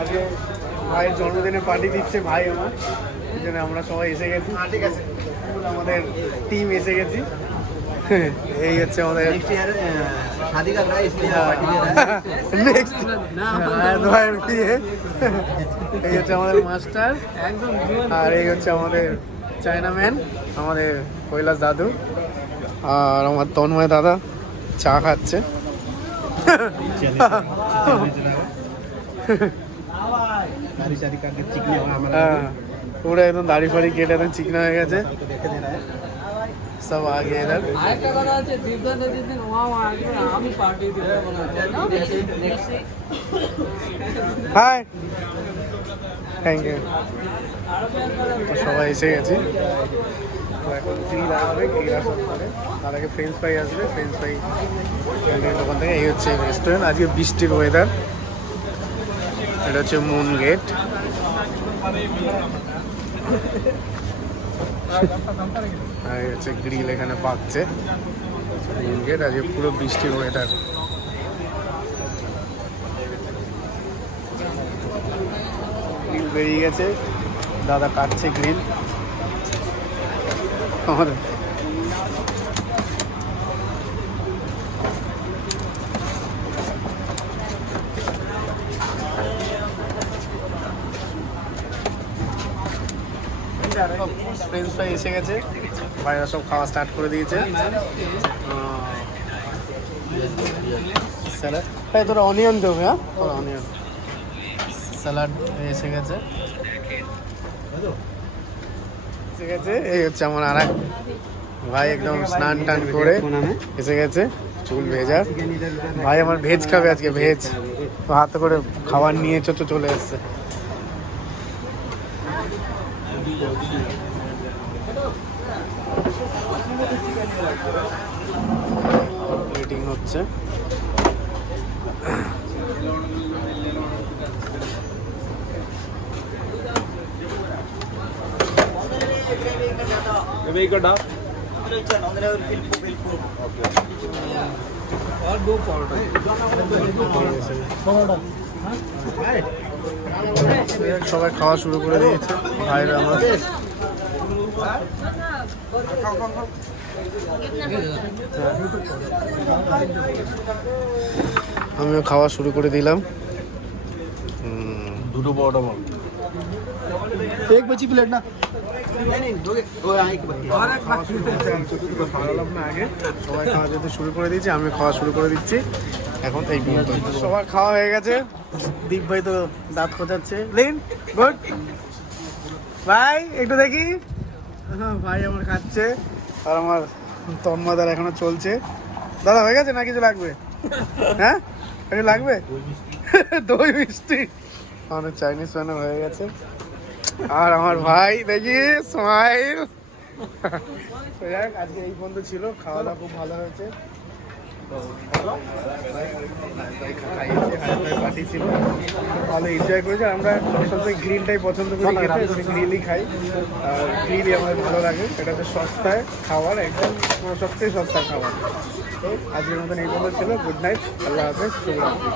আজকে ভাইয়ের জন্মদিনে পার্টি দিচ্ছে ভাই আমার, এই জন্য আমরা সবাই এসে গেছি। ঠিক আছে, আমাদের টিম এসে গেছি। এই হচ্ছে আমাদের নেক্সট ভাইয়ের বিয়ে। এই হচ্ছে আমাদের মাস্টার, আর এই হচ্ছে আমাদের চায়না ম্যান, আমাদের কৈলাস দাদু, আর আমার তন্ময় দাদা চা খাচ্ছে। পুরো একদম দাড়ি ফাড়ি কেটে একদম চিকনা হয়ে গেছে সব আগে। এদের হাই, থ্যাংক ইউ। তো সবাই এসে গেছি, এখন গ্রিল আসবে, গ্রিল আসার পরে তার আগে ফ্রেঞ্চ ফ্রাই আসবে, ফ্রেঞ্চ ফ্রাই দোকান থেকে। এই হচ্ছে রেস্টুরেন্ট, আজকে বৃষ্টির ওয়েদার। এটা হচ্ছে মুন গেট। আর এই হচ্ছে গ্রিল এখানে পাকছে, মুন গেট। আজকে পুরো বৃষ্টির ওয়েদার। গ্রিল বেরিয়ে গেছে, দাদা কাটছে গ্রিল। আমাদের ফ্রেঞ্চ ফ্রাই এসে গেছে, ভাইরা সব খাওয়া স্টার্ট করে দিয়েছে। স্যালাড ভাই, তোরা অনিয়ন দেবে? হ্যাঁ, তোরা অনিয়ন। স্যালাড এসে গেছে, এসে গেছে। এই হচ্ছে আমার আর এক ভাই, একদম স্নান টান করে এসে গেছে, চুল ভেজা। ভাই আমার ভেজ খাবে আজকে, ভেজ। তো হাতে করে খাবার নিয়ে চলে এসছে। প্লেটিং হচ্ছে। সবাই খাওয়া শুরু করে দিয়েছে, ভাইরা আমার। আমিও খাওয়া শুরু করে দিলাম। দুটো বড় বল, এক বচি প্লেট না, আগে সবাই খাওয়া যেতে শুরু করে দিয়েছে, আমি খাওয়া শুরু করে দিচ্ছি এখন। এই সবার খাওয়া হয়ে গেছে। দীপ ভাই তো দাঁত খোঁচাচ্ছে। লিন গুড ভাই, একটু দেখি। হ্যাঁ, ভাই আমার খাচ্ছে, আর আমার তন্ময়দার এখনো চলছে। দাদা হয়ে গেছে না কিছু লাগবে? হ্যাঁ, কিছু লাগবে? দই মিষ্টি আমাদের চাইনিজ রান্না হয়ে গেছে। আর আমার ভাই দেখি স্মাইল। আজকে এই পর্যন্ত ছিল, খাওয়া দাওয়া খুব ভালো হয়েছে। পার্টি ছিল, ভালো এনজয় করেছে। আমরা সবসময় গ্রিলটাই পছন্দ করি খেতে, গ্রিলই খাই। আর গ্রিলই আমাদের ভালো লাগে, এটা হচ্ছে সস্তায় খাবার, একদম সবথেকে সস্তা খাবার। তো আজকের মতন এই পর্যন্ত ছিল। গুড নাইট, আল্লাহ হাফেজ, শুভরাত্রি।